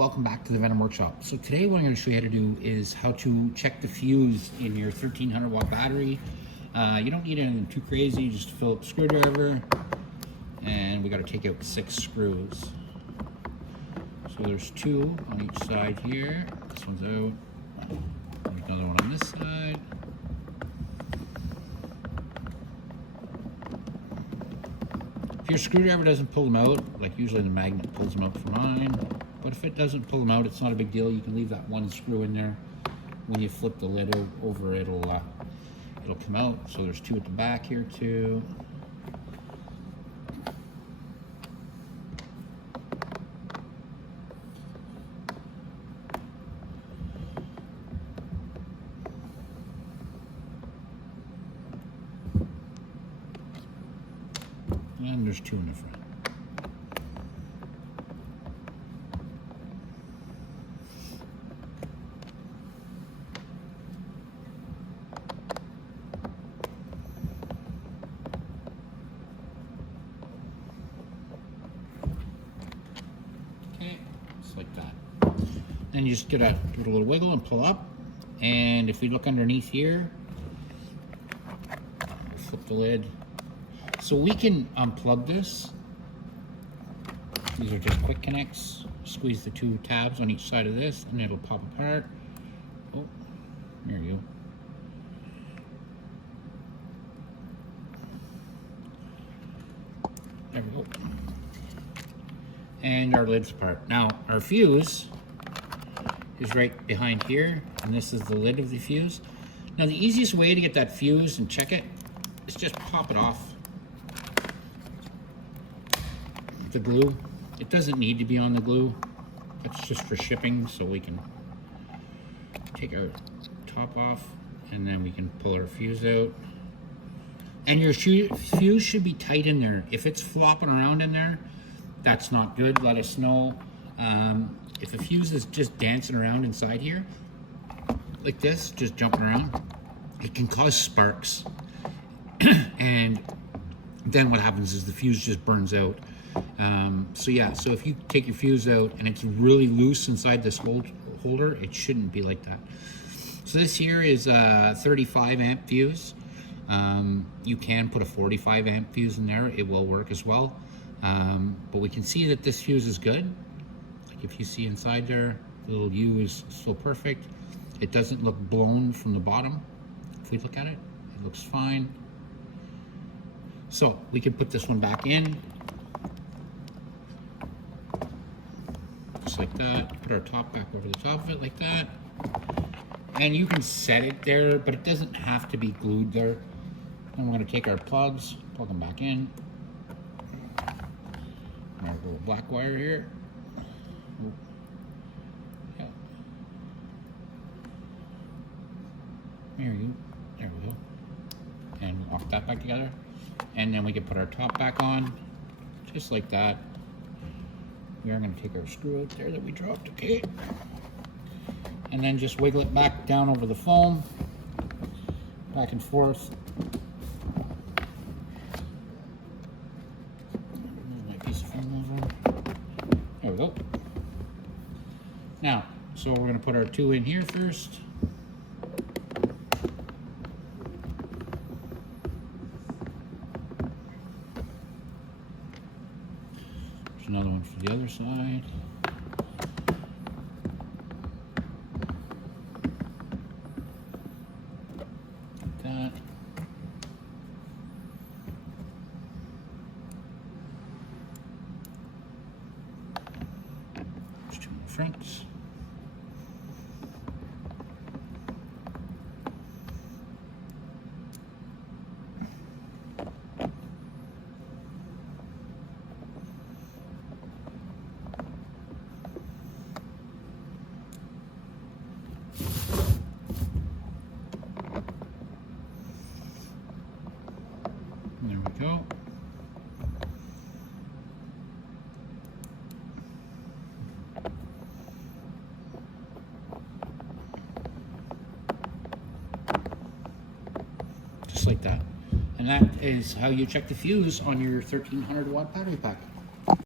Welcome back to the Venom Workshop. So today what I'm going to show you how to do is how to check the fuse in your 1300 watt battery. You don't need anything too crazy, just a Phillips screwdriver, and we got to take out 6 screws. So there's 2 on each side here. This one's out. There's another one on this side. If your screwdriver doesn't pull them out, like usually the magnet pulls them out for mine, but if it doesn't pull them out, it's not a big deal. You can leave that one screw in there. When you flip the lid over, it'll come out. So there's 2 at the back here too. And there's 2 in the front. Okay, just like that. Then you just give it a little wiggle and pull up. And if we look underneath here, flip the lid. So we can unplug this. These are just quick connects. Squeeze the 2 tabs on each side of this and it'll pop apart. Oh, there you go. There we go. And our lid's apart. Now, our fuse is right behind here, and this is the lid of the fuse. Now, the easiest way to get that fuse and check it is just pop it off the glue. It doesn't need to be on the glue. That's just for shipping, so we can take our top off and then we can pull our fuse out. And your fuse should be tight in there. If it's flopping around in there, that's not good. Let us know. If a fuse is just dancing around inside here, like this, just jumping around, it can cause sparks. And then what happens is the fuse just burns out. So if you take your fuse out and it's really loose inside this holder, it shouldn't be like that. So this here is a 35 amp fuse. You can put a 45 amp fuse in there. It will work as well. But we can see that this fuse is good. Like if you see inside there, the little U is still perfect. It doesn't look blown from the bottom. If we look at it, it looks fine. So we can put this one back in. Just like that. Put our top back over the top of it like that. And you can set it there, but it doesn't have to be glued there. And we're going to take our plugs, plug them back in. And our little black wire here. Oh. Yeah. There we go. And we'll lock that back together. And then we can put our top back on, just like that. We are going to take our screw out there that we dropped, okay? And then just wiggle it back down over the foam, back and forth. Move my piece of foam over. There we go. Now, so we're going to put our 2 in here first. There's another one for the other side. That. There's 2 more fronts. There we go. Just like that. And that is how you check the fuse on your 1300 watt battery pack.